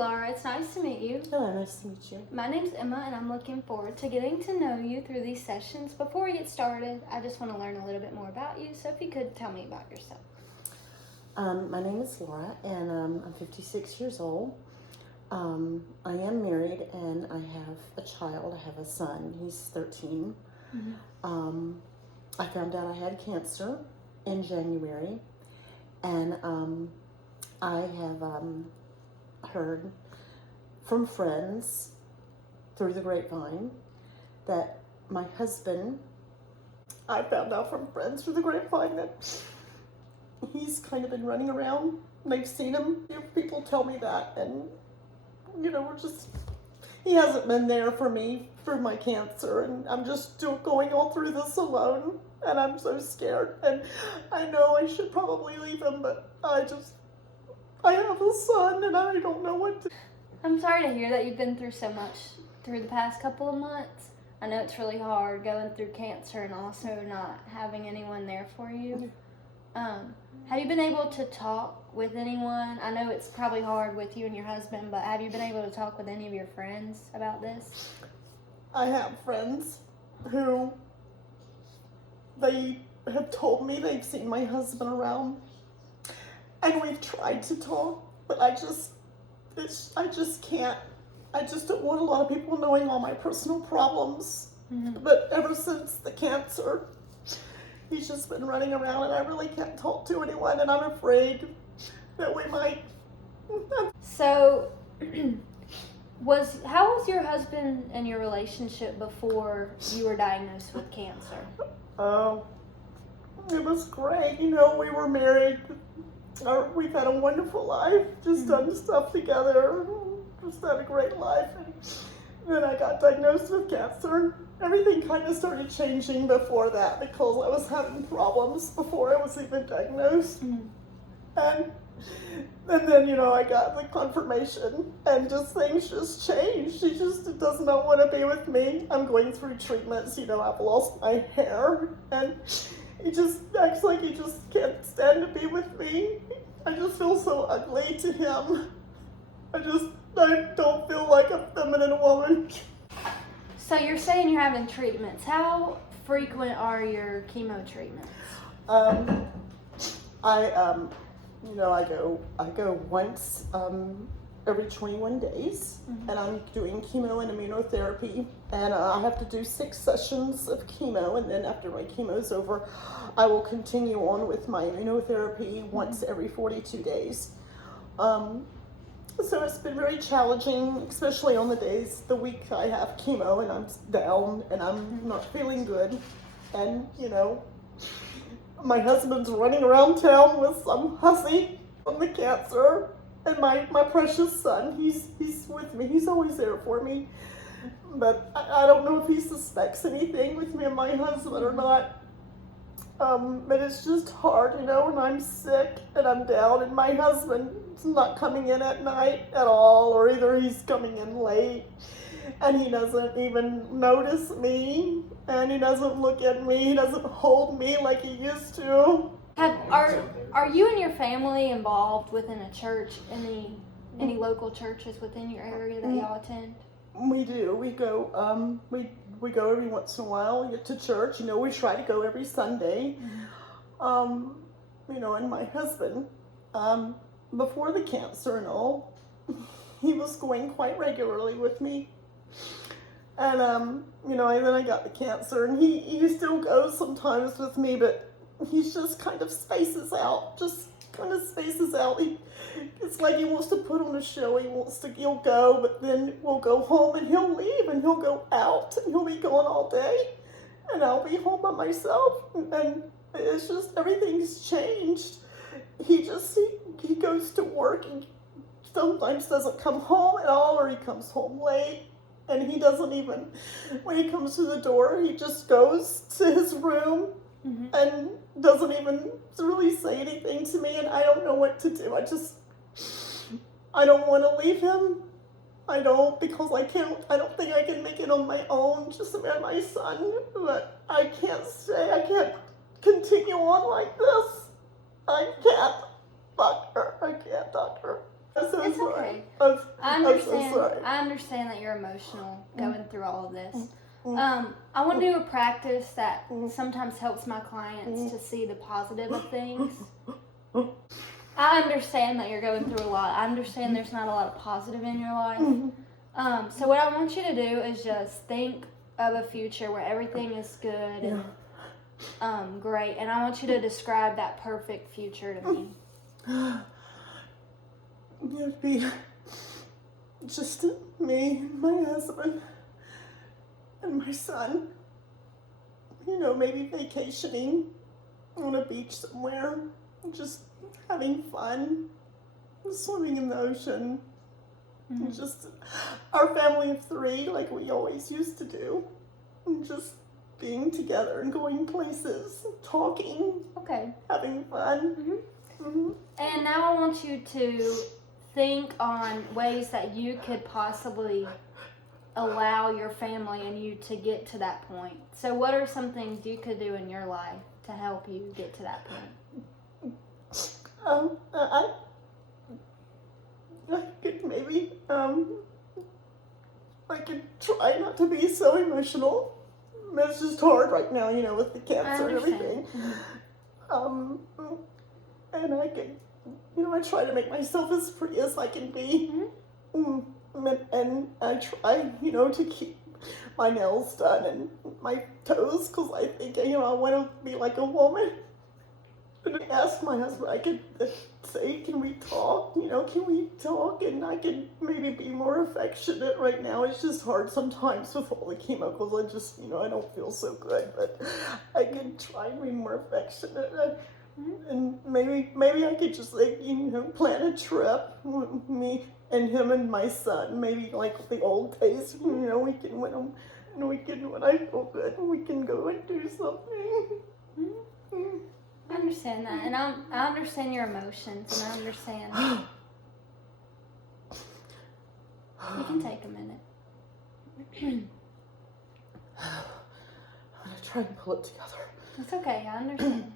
Laura. It's nice to meet you. Hello, nice to meet you. My name's Emma, and I'm looking forward to getting to know you through these sessions. Before we get started, I just want to learn a little bit more about you. So if you could tell me about yourself. My name is Laura, and I'm 56 years old. I am married, and I have a child. I have a son. He's 13. Mm-hmm. I found out I had cancer in January, and I have heard from friends through the grapevine that my husband, I found out from friends through the grapevine that he's kind of been running around. They've seen him. People tell me that, and he hasn't been there for me through my cancer, and I'm just still going all through this alone, and I'm so scared. And I know I should probably leave him, but I have a son, and I don't know what to. I'm sorry to hear that you've been through so much through the past couple of months. I know it's really hard going through cancer and also not having anyone there for you. Have you been able to talk with anyone? I know it's probably hard with you and your husband, but have you been able to talk with any of your friends about this? I have friends who they have told me they've seen my husband around, and we've tried to talk, but I just can't. I just don't want a lot of people knowing all my personal problems. Mm-hmm. But ever since the cancer, he's just been running around, and I really can't talk to anyone, and I'm afraid that we might. So, how was your husband and your relationship before you were diagnosed with cancer? It was great. We were married. We've had a wonderful life, just done stuff together, just had a great life. And then I got diagnosed with cancer. Everything kind of started changing before that because I was having problems before I was even diagnosed. And then, I got the confirmation, and just things just changed. He just does not want to be with me. I'm going through treatments. I've lost my hair, and he just acts like he just can't stand to be with me. I just feel so ugly to him. I don't feel like a feminine woman. So you're saying you're having treatments. How frequent are your chemo treatments? I go once every 21 days, and I'm doing chemo and immunotherapy, and I have to do 6 sessions of chemo, and then after my chemo is over, I will continue on with my immunotherapy once every 42 days. So it's been very challenging, especially on the week I have chemo and I'm down and I'm not feeling good, and my husband's running around town with some hussy from the cancer, and my precious son, he's with me. He's always there for me. But I don't know if he suspects anything with me and my husband or not. But it's just hard, when I'm sick and I'm down, and my husband's not coming in at night at all, or either he's coming in late, and he doesn't even notice me, and he doesn't look at me, he doesn't hold me like he used to. Are you and your family involved within a church, any local churches within your area that y'all attend? We do. We go. We go every once in a while. We get to church. We try to go every Sunday. And my husband, before the cancer and all, he was going quite regularly with me. And and then I got the cancer, and he still goes sometimes with me, but he's just kind of spaces out. It's like he wants to put on a show. He'll go, but then we'll go home, and he'll leave, and he'll go out, and he'll be gone all day, and I'll be home by myself, and it's just, everything's changed. He goes to work, and sometimes doesn't come home at all, or he comes home late, and he doesn't even, when he comes to the door, he just goes to his room, and doesn't even really say anything to me, and I don't know what to do. I don't want to leave him. Because I don't think I can make it on my own, just me and my son, but I can't continue on like this. I can't, doctor. I'm so It's sorry. okay. I'm I so sorry. I understand that you're emotional going through all of this. Mm. I want to do a practice that sometimes helps my clients to see the positive of things. I understand that you're going through a lot. I understand there's not a lot of positive in your life. So what I want you to do is just think of a future where everything is good and great, and I want you to describe that perfect future to me. It'd be just me and my husband and my son. You know, maybe vacationing on a beach somewhere, just having fun, swimming in the ocean. Just our family of 3, like we always used to do, and just being together and going places, talking, Okay. having fun. And now I want you to think on ways that you could possibly allow your family and you to get to that point. So what are some things you could do in your life to help you get to that point? I could maybe, I could try not to be so emotional. It's just hard right now, you know, with the cancer and everything. And I could, you know, I try to make myself as pretty as I can be. And I try, you know, to keep my nails done and my toes, because I think, you know, I want to be like a woman. And I asked my husband, I could say, can we talk? You know, can we talk? And I can maybe be more affectionate right now. It's just hard sometimes with all the chemicals. I just, you know, I don't feel so good. But I can try and be more affectionate. And maybe I could just, like, you know, plan a trip with me and him and my son. Maybe like the old days, you know, we can, when I feel good, we can go and do something. I understand that, and I understand your emotions, and I understand. You can take a minute. I'm gonna try and pull it together. It's okay, I understand.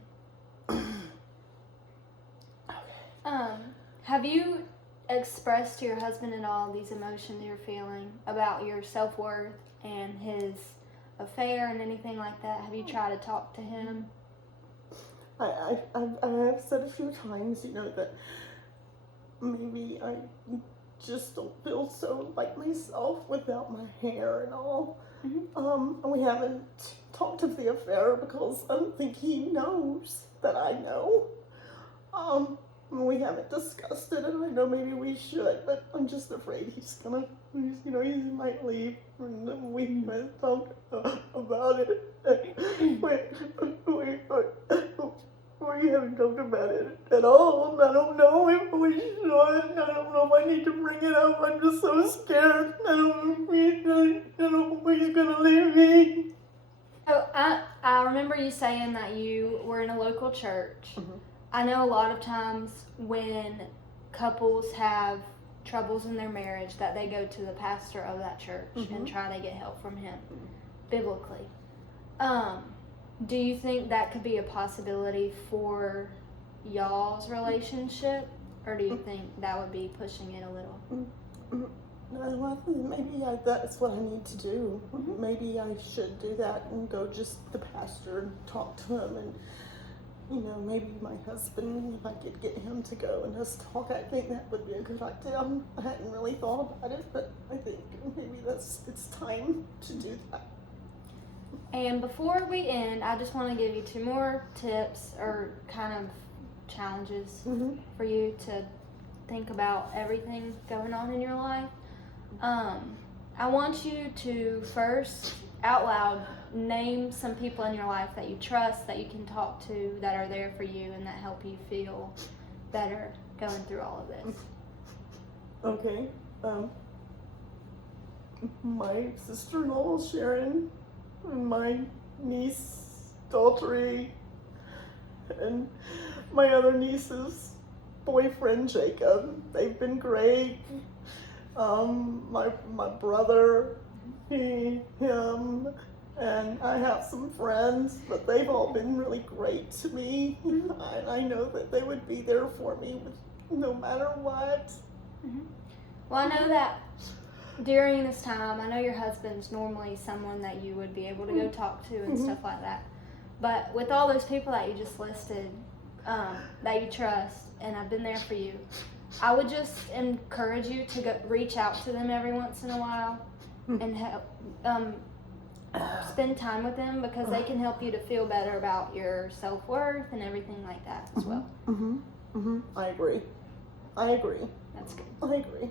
Have you expressed to your husband at all these emotions you're feeling about your self-worth and his affair and anything like that? Have you tried to talk to him? I have said a few times, you know, that maybe I just don't feel so like myself without my hair and all. And we haven't talked of the affair because I don't think he knows that I know. We haven't discussed it, and I know maybe we should, but I'm just afraid he might leave, and we haven't talked about it. We haven't talked about it at all. I don't know if we should. I don't know if I need to bring it up. I'm just so scared. I don't know if he's gonna leave me. So I remember you saying that you were in a local church. I know a lot of times when couples have troubles in their marriage that they go to the pastor of that church and try to get help from him biblically. Do you think that could be a possibility for y'all's relationship, or do you think that would be pushing it a little? No, maybe that's what I need to do. Maybe I should do that and go just to the pastor and talk to him, and you know, maybe my husband, if I could get him to go and just talk. I think that would be a good idea. I hadn't really thought about it, but I think maybe it's time to do that. And before we end, I just want to give you 2 more tips or kind of challenges for you to think about everything going on in your life. I want you to first, out loud, name some people in your life that you trust, that you can talk to, that are there for you and that help you feel better going through all of this. Okay. My sister-in-law, Sharon, and my niece, Daltrey, and my other niece's boyfriend, Jacob. They've been great. My brother, him, and I have some friends, but they've all been really great to me. And I know that they would be there for me no matter what. Well, I know that during this time, I know your husband's normally someone that you would be able to go talk to and stuff like that. But with all those people that you just listed, that you trust, and I've been there for you, I would just encourage you to reach out to them every once in a while and help spend time with them, because they can help you to feel better about your self-worth and everything like that as well. I agree. That's good. I agree.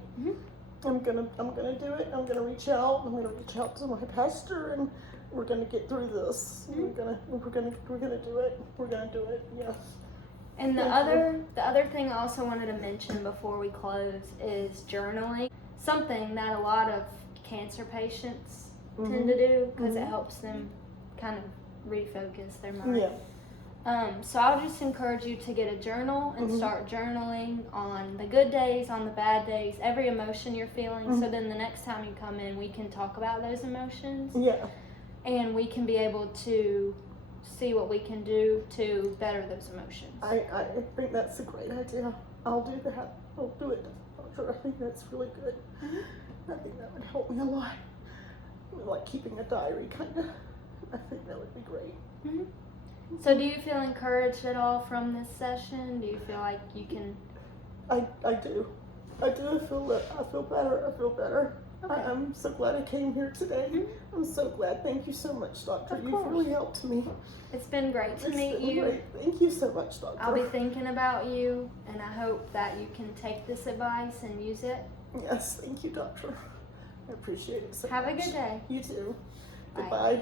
I'm gonna do it. I'm gonna reach out. I'm gonna reach out to my pastor, and we're gonna get through this. We're gonna do it. We're gonna do it. Yes. And the other thing I also wanted to mention before we close is journaling. Something that a lot of cancer patients tend to do, because it helps them kind of refocus their mind. Yeah. So I'll just encourage you to get a journal and start journaling on the good days, on the bad days, every emotion you're feeling. So then the next time you come in, we can talk about those emotions. Yeah. And we can be able to see what we can do to better those emotions. I think that's a great idea. I'll do that. I'll do it, Doctor. I think that's really good. I think that would help me a lot. Like keeping a diary, kind of. I think that would be great. So do you feel encouraged at all from this session? Do you feel like you can? I do. I feel that. I feel better. Okay. I'm so glad I came here today. I'm so glad. Thank you so much, Doctor. Of You've course. really helped me. It's been great to It's meet been you. great. Thank you so much, Doctor. I'll be thinking about you, and I hope that you can take this advice and use it. Yes, thank you, Doctor. I appreciate it so Have much. a good day. You too. Bye. Goodbye.